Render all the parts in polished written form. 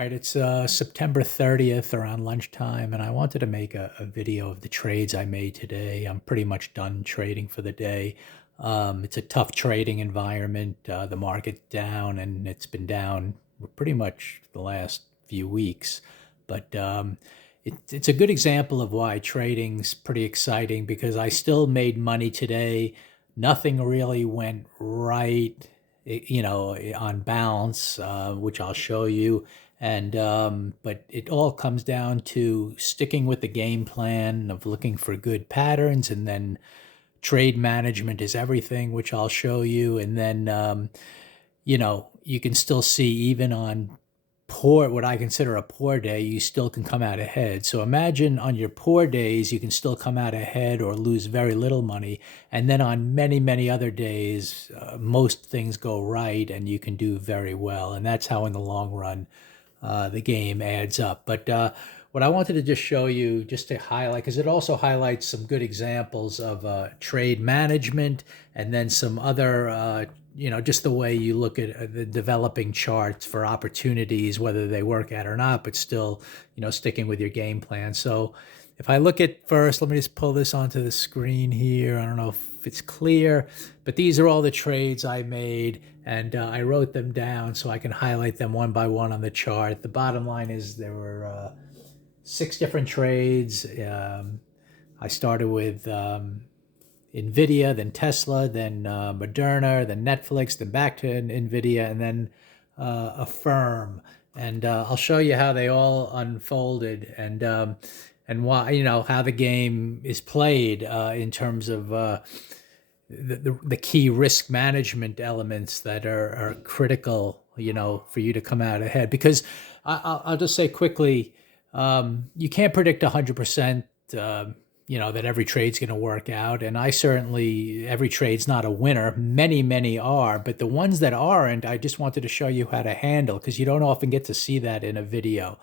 All right, it's September 30th around lunchtime, and I wanted to make a video of the trades I made today. I'm pretty much done trading for the day. It's a tough trading environment. The market's down, and it's been down pretty much the last few weeks. But it's a good example of why trading's pretty exciting because I still made money today. Nothing really went right, on balance, which I'll show you. And but it all comes down to sticking with the game plan of looking for good patterns, and then trade management is everything, which I'll show you. And then you can still see even on what I consider a poor day, you still can come out ahead. So imagine on your poor days, you can still come out ahead or lose very little money. And then on many, many other days, most things go right and you can do very well. And that's how in the long run, the game adds up. But what I wanted to just show you, just to highlight, because it also highlights some good examples of trade management, and then some other, just the way you look at the developing charts for opportunities, whether they work out or not, but still, sticking with your game plan. So if I look at first, let me just pull this onto the screen here. I don't know if it's clear, but these are all the trades I made, and I wrote them down so I can highlight them one by one on the chart. The bottom line is there were 6 different trades. I started with Nvidia, then Tesla, then Moderna, then Netflix, then back to Nvidia, and then a firm. And I'll show you how they all unfolded, and why, how the game is played in terms of the key risk management elements that are critical, for you to come out ahead. Because I'll just say quickly, you can't predict 100%, that every trade's going to work out. And every trade's not a winner. Many, many are. But the ones that aren't, I just wanted to show you how to handle, because you don't often get to see that in a video.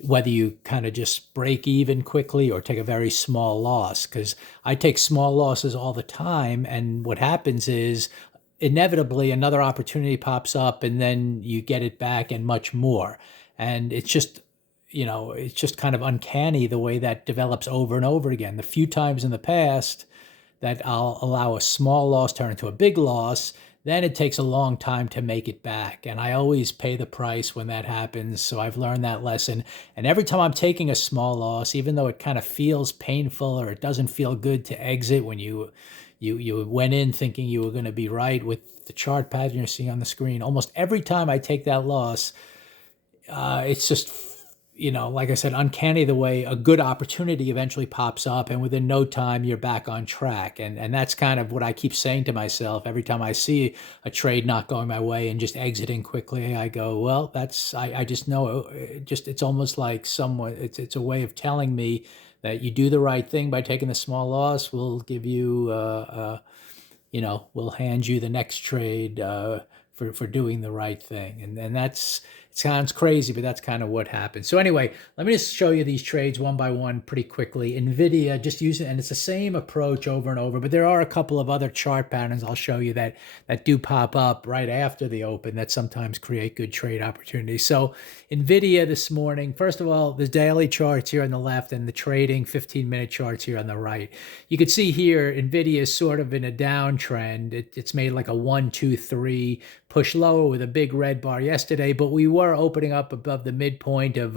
Whether you kind of just break even quickly or take a very small loss, because I take small losses all the time. And what happens is inevitably another opportunity pops up and then you get it back and much more. And it's just kind of uncanny the way that develops over and over again. The few times in the past that I'll allow a small loss turn into a big loss, then it takes a long time to make it back. And I always pay the price when that happens. So I've learned that lesson. And every time I'm taking a small loss, even though it kind of feels painful or it doesn't feel good to exit when you went in thinking you were going to be right with the chart pattern you're seeing on the screen, almost every time I take that loss, it's just, like I said, uncanny the way a good opportunity eventually pops up, and within no time you're back on track. And that's kind of what I keep saying to myself every time I see a trade not going my way and just exiting quickly. I go, well, I just know it's almost like it's a way of telling me that you do the right thing by taking the small loss. We'll give you, we'll hand you the next trade for doing the right thing. And it sounds crazy, but that's kind of what happened. So anyway, let me just show you these trades one by one pretty quickly. Nvidia, just use it, and it's the same approach over and over, but there are a couple of other chart patterns I'll show you that do pop up right after the open that sometimes create good trade opportunities. So Nvidia this morning, first of all, the daily charts here on the left and the trading 15-minute charts here on the right. You can see here Nvidia is sort of in a downtrend. It's made like a 1, 2, 3 push lower with a big red bar yesterday, but we were opening up above the midpoint of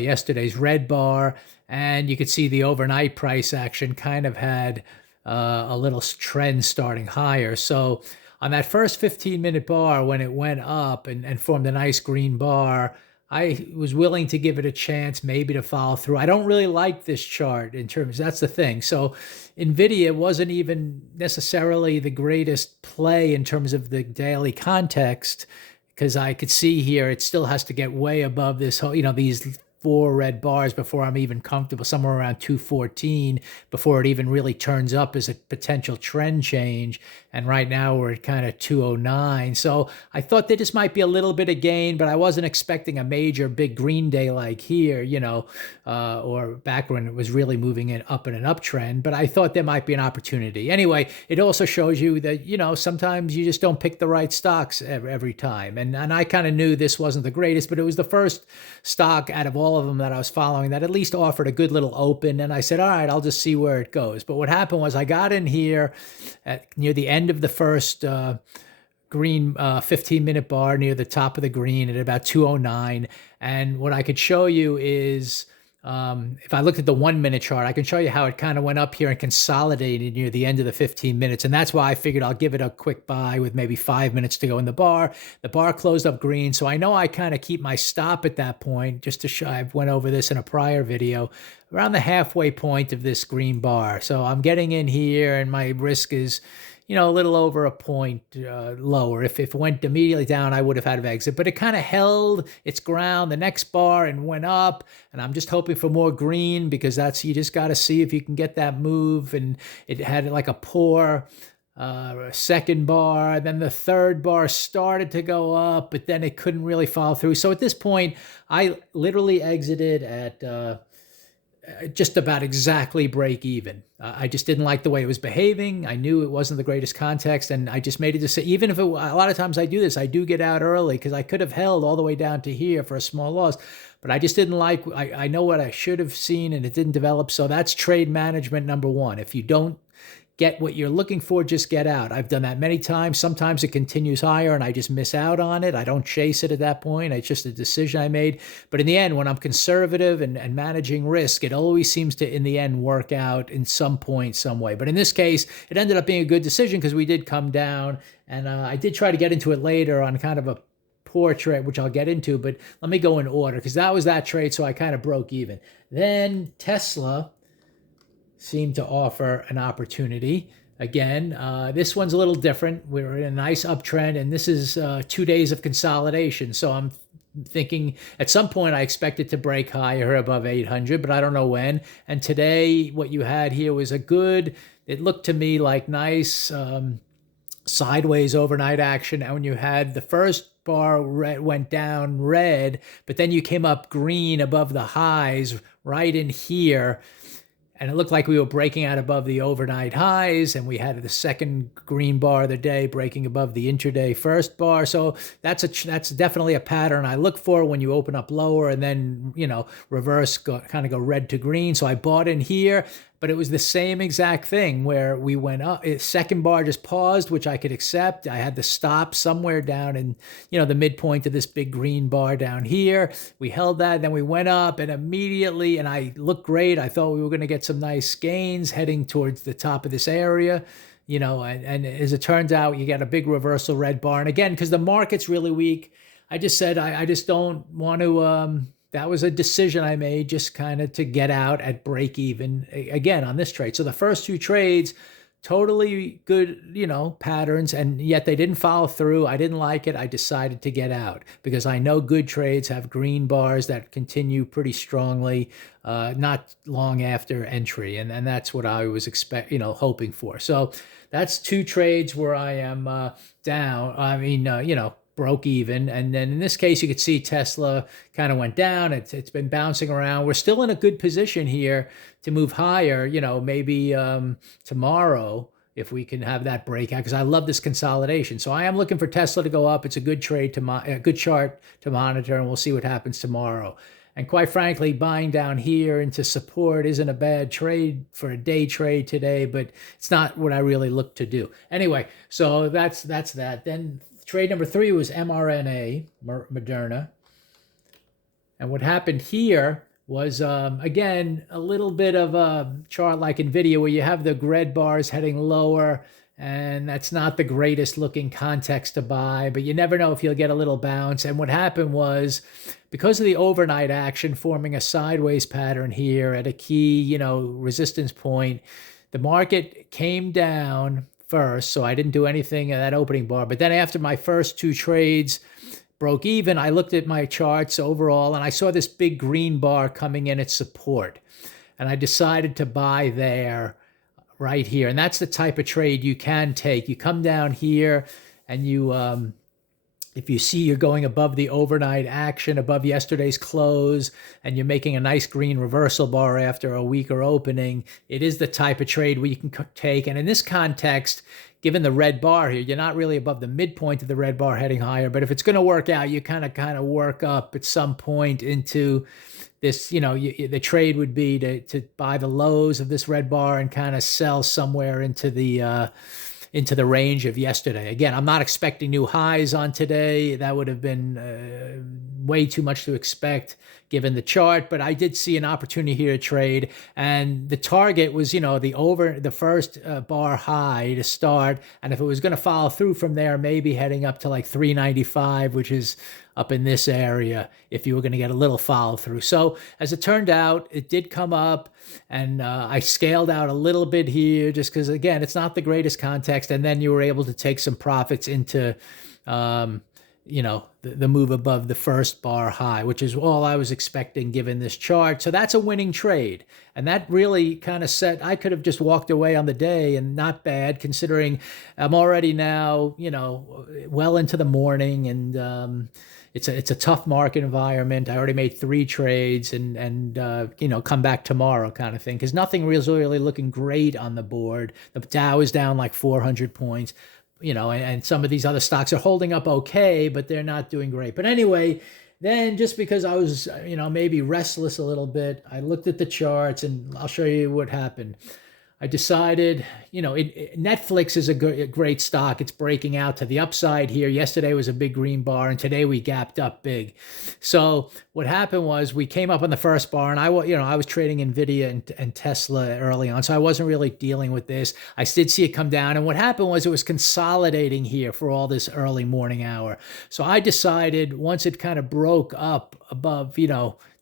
yesterday's red bar, and you could see the overnight price action kind of had a little trend starting higher. So on that first 15-minute bar, when it went up and formed a nice green bar, I was willing to give it a chance, maybe to follow through. I don't really like this chart that's the thing. So Nvidia wasn't even necessarily the greatest play in terms of the daily context, because I could see here it still has to get way above this whole, these 4 red bars before I'm even comfortable, somewhere around 214 before it even really turns up as a potential trend change. And right now we're at kind of 209. So I thought that this might be a little bit of gain, but I wasn't expecting a major big green day like here, or back when it was really moving it up in an uptrend. But I thought there might be an opportunity. Anyway, it also shows you that, sometimes you just don't pick the right stocks every time. And I kind of knew this wasn't the greatest, but it was the first stock out of all of them that I was following that at least offered a good little open. And I said, all right, I'll just see where it goes. But what happened was I got in here near the end of the first green 15-minute bar near the top of the green at about 209. And what I could show you is, if I looked at the 1-minute chart, I can show you how it kind of went up here and consolidated near the end of the 15 minutes. And that's why I figured I'll give it a quick buy with maybe 5 minutes to go in the bar. The bar closed up green. So I know I kind of keep my stop at that point, just to show. I went over this in a prior video, around the halfway point of this green bar. So I'm getting in here and my risk is, a little over a point lower. If it went immediately down, I would have had to exit. But it kind of held its ground the next bar and went up. And I'm just hoping for more green because you just got to see if you can get that move. And it had like a poor second bar. Then the third bar started to go up, but then it couldn't really follow through. So at this point, I literally exited at just about exactly break even. I just didn't like the way it was behaving. I knew it wasn't the greatest context, and I just made a decision. Even if a lot of times I do this, I do get out early because I could have held all the way down to here for a small loss, but I just didn't like. I know what I should have seen, and it didn't develop. So that's trade management number one. If you don't get what you're looking for, just get out. I've done that many times. Sometimes it continues higher and I just miss out on it. I don't chase it at that point. It's just a decision I made. But in the end, when I'm conservative and managing risk, it always seems to, in the end, work out in some point, some way. But in this case, it ended up being a good decision because we did come down. And I did try to get into it later on kind of a poor trade, which I'll get into. But let me go in order because that was that trade. So I kind of broke even. Then Tesla seemed to offer an opportunity. Again, this one's a little different. We're in a nice uptrend, and this is 2 days of consolidation. So I'm thinking at some point I expect it to break higher above 800, but I don't know when. And today, what you had here was it looked to me like nice sideways overnight action. And when you had the first bar went down red, but then you came up green above the highs right in here. And it looked like we were breaking out above the overnight highs, and we had the second green bar of the day breaking above the intraday first bar. So that's definitely a pattern I look for when you open up lower and then, reverse, kind of go red to green. So I bought in here, but it was the same exact thing where we went up. Second bar just paused, which I could accept. I had to stop somewhere down in, the midpoint of this big green bar down here. We held that, then we went up and immediately, and I looked great. I thought we were going to get some nice gains heading towards the top of this area. And as it turns out, you get a big reversal red bar. And again, because the market's really weak, I just said, I just don't want to, that was a decision I made just kind of to get out at break even again on this trade. So the first two trades, totally good, patterns, and yet they didn't follow through. I didn't like it. I decided to get out because I know good trades have green bars that continue pretty strongly, not long after entry. And that's what I was hoping for. So that's two trades where I am down. Broke even. And then in this case, you could see Tesla kind of went down. It's been bouncing around. We're still in a good position here to move higher, maybe tomorrow if we can have that breakout, because I love this consolidation. So I am looking for Tesla to go up. It's a good trade a good chart to monitor, and we'll see what happens tomorrow. And quite frankly, buying down here into support isn't a bad trade for a day trade today, but it's not what I really look to do. Anyway, so that's that. Then trade number 3 was mRNA, Moderna. And what happened here was, again, a little bit of a chart like Nvidia where you have the red bars heading lower, and that's not the greatest looking context to buy, but you never know if you'll get a little bounce. And what happened was, because of the overnight action forming a sideways pattern here at a key, resistance point, the market came down first, so I didn't do anything at that opening bar. But then after my first two trades broke even, I looked at my charts overall and I saw this big green bar coming in at support. And I decided to buy there right here. And that's the type of trade you can take. You come down here and if you see you're going above the overnight action, above yesterday's close, and you're making a nice green reversal bar after a weaker opening, it is the type of trade where you can take. And in this context, given the red bar here, you're not really above the midpoint of the red bar heading higher. But if it's going to work out, you kind of work up at some point into this, the trade would be to buy the lows of this red bar and kind of sell somewhere into the range of yesterday. Again, I'm not expecting new highs on today. That would have been way too much to expect given the chart, but I did see an opportunity here to trade. And the target was, the first bar high to start. And if it was going to follow through from there, maybe heading up to like 395, which is up in this area, if you were going to get a little follow through. So as it turned out, it did come up, and I scaled out a little bit here just because, again, it's not the greatest context. And then you were able to take some profits into, the move above the first bar high, which is all I was expecting given this chart. So that's a winning trade. And that really kind of I could have just walked away on the day, and not bad considering I'm already now, well into the morning, and it's a tough market environment. I already made 3 trades and come back tomorrow kind of thing, because nothing really looking great on the board. The Dow is down like 400 points, and some of these other stocks are holding up okay, but they're not doing great. But anyway, then just because I was, maybe restless a little bit, I looked at the charts, and I'll show you what happened. I decided, Netflix is a great stock. It's breaking out to the upside here. Yesterday was a big green bar, and today we gapped up big. So what happened was we came up on the first bar, and I was trading Nvidia and Tesla early on, so I wasn't really dealing with this. I did see it come down, and what happened was it was consolidating here for all this early morning hour. So I decided once it kind of broke up above,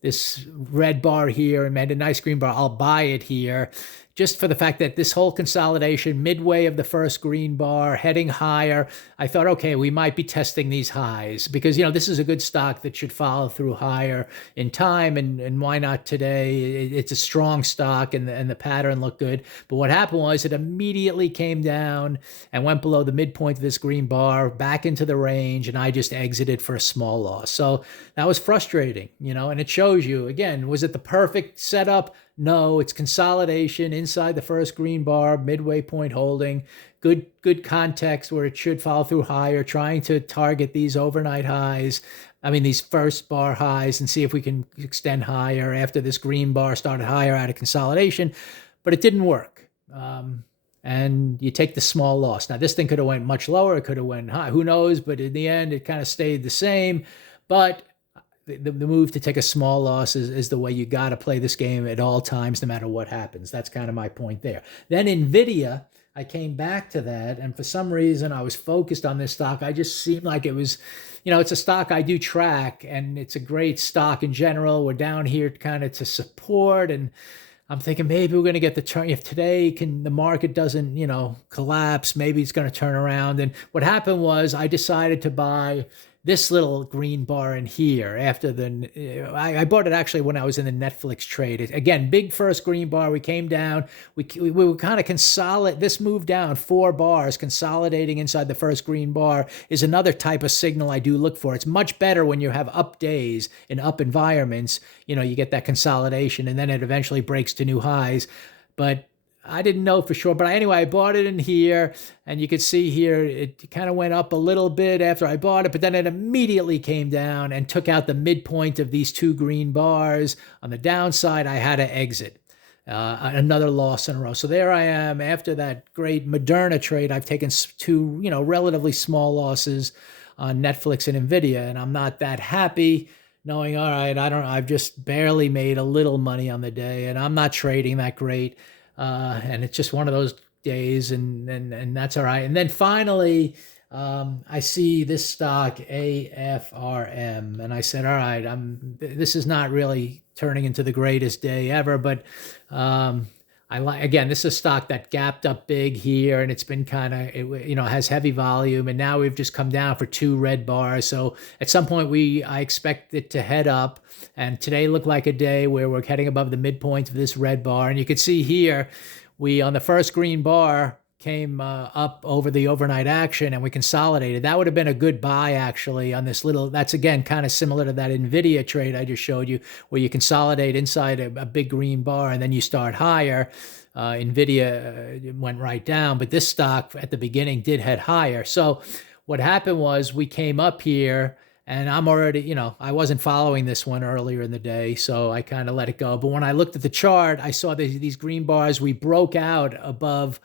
this red bar here and made a nice green bar, I'll buy it here, just for the fact that this whole consolidation midway of the first green bar heading higher, I thought, okay, we might be testing these highs because, this is a good stock that should follow through higher in time, and why not today? It's a strong stock, and the pattern looked good. But what happened was it immediately came down and went below the midpoint of this green bar, back into the range, and I just exited for a small loss. So that was frustrating, and it shows you, again, was it the perfect setup? No, it's consolidation inside the first green bar, midway point holding, good context where it should follow through higher, trying to target these overnight highs, these first bar highs, and see if we can extend higher after this green bar started higher out of consolidation, but it didn't work. And you take the small loss. Now, this thing could have went much lower. It could have went high. Who knows? But in the end, it kind of stayed the same. But the move to take a small loss is the way you got to play this game at all times, no matter what happens. That's kind of my point there. Then Nvidia, I came back to that, and for some reason I was focused on this stock. I just seemed like it was, it's a stock I do track, and it's a great stock in general. We're down here kind of to support, and I'm thinking maybe we're going to get the turn. If today the market doesn't, collapse, maybe it's going to turn around. And what happened was I decided to buy this little green bar in here after I bought it actually when I was in the Netflix trade. Again, big first green bar. We came down. We were kind of consolidate. This move down 4 bars, consolidating inside the first green bar is another type of signal I do look for. It's much better when you have up days in up environments. You get that consolidation, and then it eventually breaks to new highs. But I didn't know for sure, but anyway, I bought it in here, and you could see here it kind of went up a little bit after I bought it, but then it immediately came down and took out the midpoint of these 2 green bars. On the downside, I had to exit. Another loss in a row. So there I am after that great Moderna trade. I've taken 2, relatively small losses on Netflix and Nvidia, and I'm not that happy knowing, all right, I've just barely made a little money on the day, and I'm not trading that great. And it's just one of those days, and that's all right. And then finally, I see this stock AFRM, and I said, all right, this is not really turning into the greatest day ever, but I like, again, this is a stock that gapped up big here, and it's been kind of, has heavy volume, and now we've just come down for two red bars. So at some point I expect it to head up, and today looked like a day where we're heading above the midpoint of this red bar. And you can see here, we on the first green bar came up over the overnight action, and we consolidated. That would have been a good buy actually on this little, that's again kind of similar to that Nvidia trade I just showed you, where you consolidate inside a big green bar and then you start higher. Nvidia went right down, but this stock at the beginning did head higher. So what happened was we came up here, and I'm already, I wasn't following this one earlier in the day, so I kind of let it go. But when I looked at the chart, I saw these green bars. We broke out above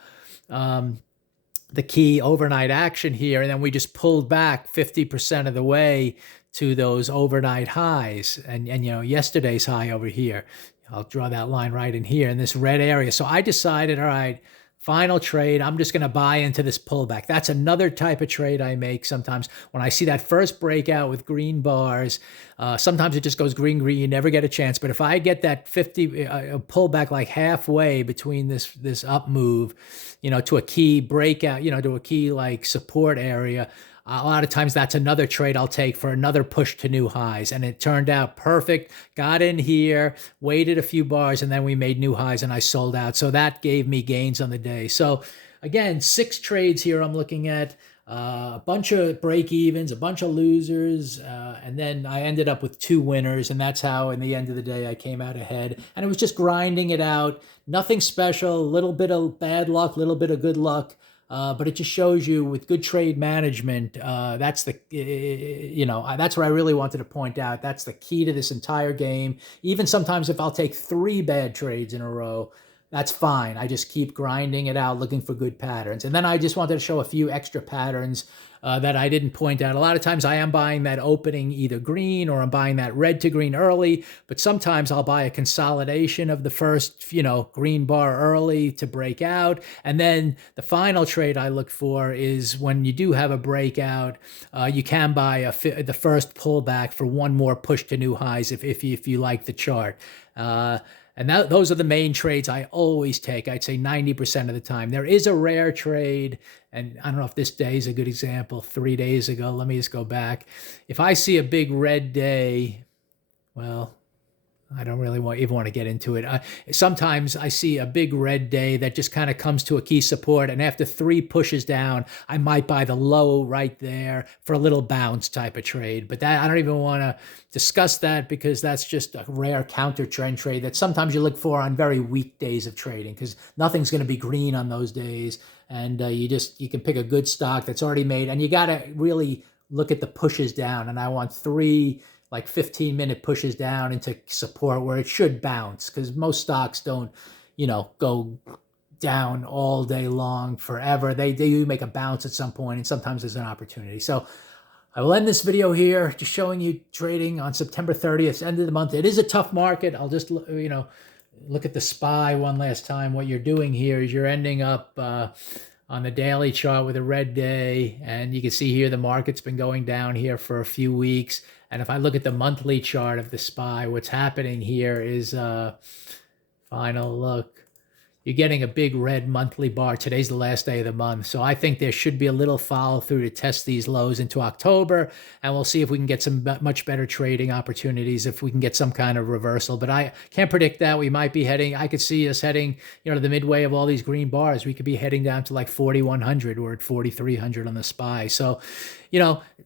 the key overnight action here, and then we just pulled back 50% of the way to those overnight highs, and yesterday's high over here. I'll draw that line right in here in this red area. So I decided, all right, final trade, I'm just going to buy into this pullback. That's another type of trade I make sometimes. When I see that first breakout with green bars, sometimes it just goes green, you never get a chance. But if I get that 50 pullback like halfway between this up move, to a key breakout, to a key like support area, a lot of times that's another trade I'll take for another push to new highs. And it turned out perfect. Got in here, waited a few bars, and then we made new highs and I sold out. So that gave me gains on the day. So again, 6 trades here I'm looking at. A bunch of break evens, a bunch of losers, and then I ended up with 2 winners, and that's how in the end of the day I came out ahead. And it was just grinding it out, nothing special, a little bit of bad luck, a little bit of good luck. But it just shows you with good trade management, that's that's what I really wanted to point out. That's the key to this entire game. Even sometimes if I'll take 3 bad trades in a row, that's fine. I just keep grinding it out, looking for good patterns. And then I just wanted to show a few extra patterns that I didn't point out. A lot of times I am buying that opening either green, or I'm buying that red to green early, but sometimes I'll buy a consolidation of the first, green bar early to break out. And then the final trade I look for is when you do have a breakout, you can buy the first pullback for one more push to new highs if you like the chart. And those are the main trades I always take. I'd say 90% of the time. There is a rare trade, and I don't know if this day is a good example. 3 days ago, let me just go back. If I see a big red day, well, I don't really even want to get into it. Sometimes I see a big red day that just kind of comes to a key support, and after 3 pushes down, I might buy the low right there for a little bounce type of trade. But that I don't even want to discuss that, because that's just a rare counter trend trade that sometimes you look for on very weak days of trading, because nothing's going to be green on those days, and you can pick a good stock that's already made, and you got to really look at the pushes down. And I want 3 like 15-minute pushes down into support where it should bounce, because most stocks don't, go down all day long forever. They do make a bounce at some point, and sometimes there's an opportunity. So I will end this video here, just showing you trading on September 30th, end of the month. It is a tough market. I'll just, look at the SPY one last time. What you're doing here is you're ending up on the daily chart with a red day, and you can see here the market's been going down here for a few weeks. And if I look at the monthly chart of the SPY, what's happening here is, final look, you're getting a big red monthly bar. Today's the last day of the month. So I think there should be a little follow through to test these lows into October. And we'll see if we can get some much better trading opportunities, if we can get some kind of reversal. But I can't predict that. We might be heading, I could see us heading, to the midway of all these green bars. We could be heading down to like 4,100 or at 4,300 on the SPY. So,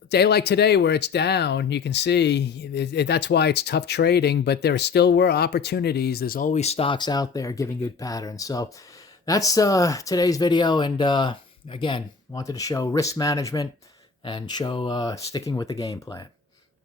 day like today where it's down, you can see that's why it's tough trading, but there still were opportunities. There's always stocks out there giving good patterns. So that's today's video. And again, wanted to show risk management and show sticking with the game plan.